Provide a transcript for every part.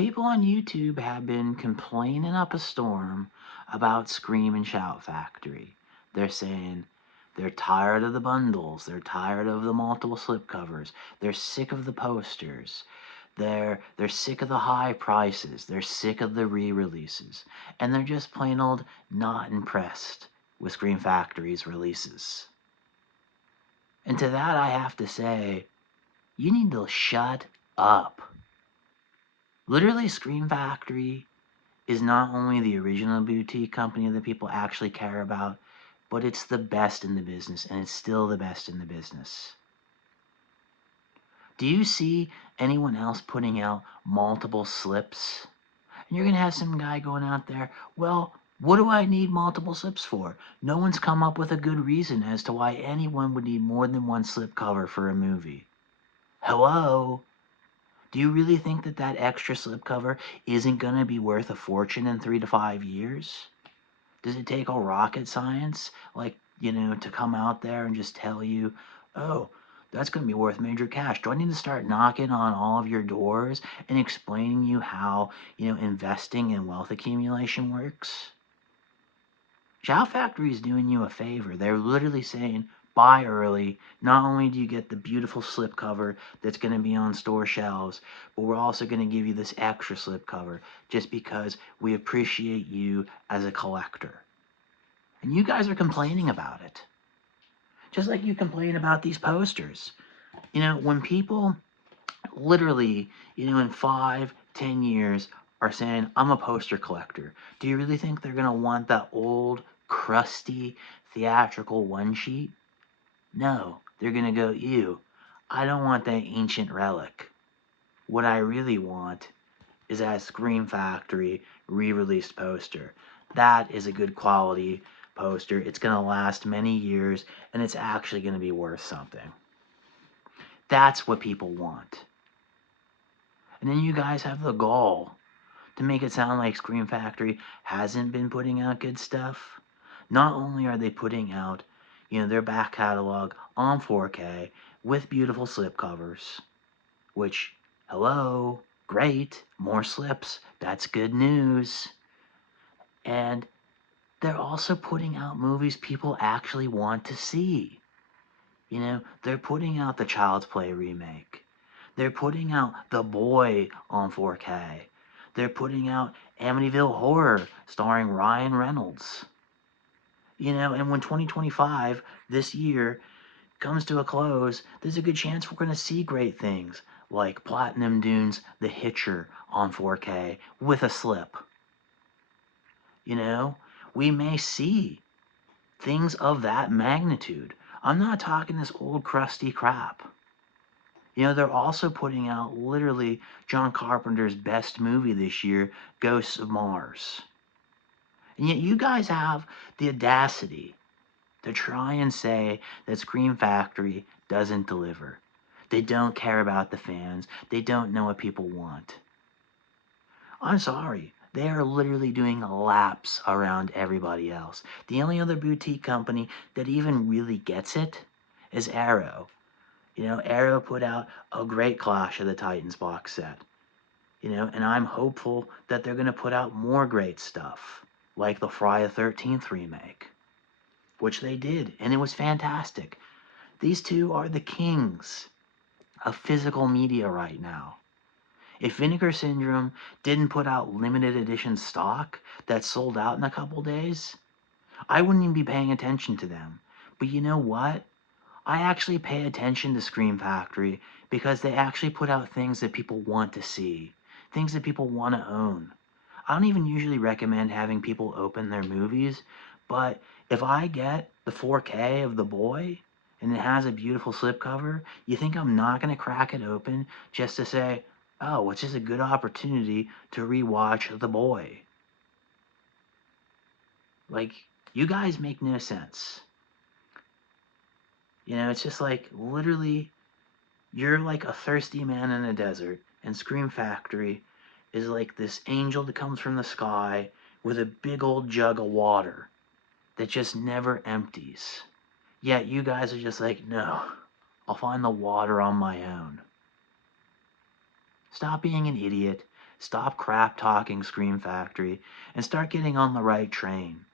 People on YouTube have been complaining up a storm about Scream and Shout Factory. They're saying they're tired of the bundles, they're tired of the multiple slipcovers, they're sick of the posters, they're sick of the high prices, they're sick of the re-releases, and they're just plain old not impressed with Scream Factory's releases. And to that I have to say, you need to shut up. Literally, Scream Factory is not only the original boutique company that people actually care about, but it's the best in the business, and it's still the best in the business. Do you see anyone else putting out multiple slips? And you're going to have some guy going out there, well, what do I need multiple slips for? No one's come up with a good reason as to why anyone would need more than one slipcover for a movie. Hello? Do you really think that that extra slipcover isn't going to be worth a fortune in 3 to 5 years? Does it take all rocket science, like, to come out there and just tell you, oh, that's going to be worth major cash? Do I need to start knocking on all of your doors and explaining you how, investing in wealth accumulation works? Shout Factory is doing you a favor. They're literally saying, buy early. Not only do you get the beautiful slipcover that's going to be on store shelves, but we're also going to give you this extra slipcover just because we appreciate you as a collector. And you guys are complaining about it. Just like you complain about these posters. When people literally, in 5, 10 years are saying, I'm a poster collector, do you really think they're going to want that old, crusty, theatrical one sheet? No, they're going to go, ew, I don't want that ancient relic. What I really want is that Scream Factory re-released poster. That is a good quality poster. It's going to last many years, and it's actually going to be worth something. That's what people want. And then you guys have the gall to make it sound like Scream Factory hasn't been putting out good stuff. Not only are they putting out, their back catalog on 4K with beautiful slipcovers, which, hello, great, more slips, that's good news. And they're also putting out movies people actually want to see. They're putting out the Child's Play remake. They're putting out The Boy on 4K. They're putting out Amityville Horror starring Ryan Reynolds. And when 2025, this year, comes to a close, there's a good chance we're going to see great things like Platinum Dunes The Hitcher on 4K with a slip. We may see things of that magnitude. I'm not talking this old crusty crap. They're also putting out literally John Carpenter's best movie this year, Ghosts of Mars. And yet you guys have the audacity to try and say that Scream Factory doesn't deliver. They don't care about the fans. They don't know what people want. I'm sorry. They are literally doing laps around everybody else. The only other boutique company that even really gets it is Arrow. Arrow put out a great Clash of the Titans box set. And I'm hopeful that they're going to put out more great stuff, like the Friday the 13th remake, which they did, and it was fantastic. These two are the kings of physical media right now. If Vinegar Syndrome didn't put out limited edition stock that sold out in a couple days, I wouldn't even be paying attention to them. But you know what? I actually pay attention to Scream Factory because they actually put out things that people want to see, things that people want to own. I don't even usually recommend having people open their movies, but if I get the 4K of The Boy and it has a beautiful slipcover, you think I'm not going to crack it open just to say, oh, it's just a good opportunity to rewatch The Boy? Like, you guys make no sense. It's just like, literally, you're like a thirsty man in a desert, and Scream Factory is like this angel that comes from the sky with a big old jug of water that just never empties. Yet you guys are just like, no, I'll find the water on my own. Stop being an idiot. Stop crap talking Scream Factory and start getting on the right train.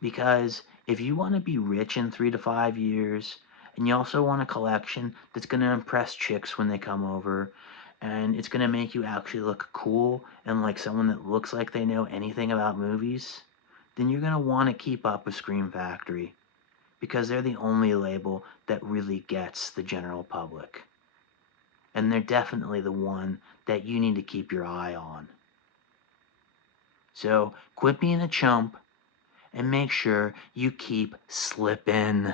Because if you want to be rich in 3 to 5 years, and you also want a collection that's going to impress chicks when they come over, and it's going to make you actually look cool and like someone that looks like they know anything about movies, then you're going to want to keep up with Scream Factory because they're the only label that really gets the general public. And they're definitely the one that you need to keep your eye on. So quit being a chump and make sure you keep slipping.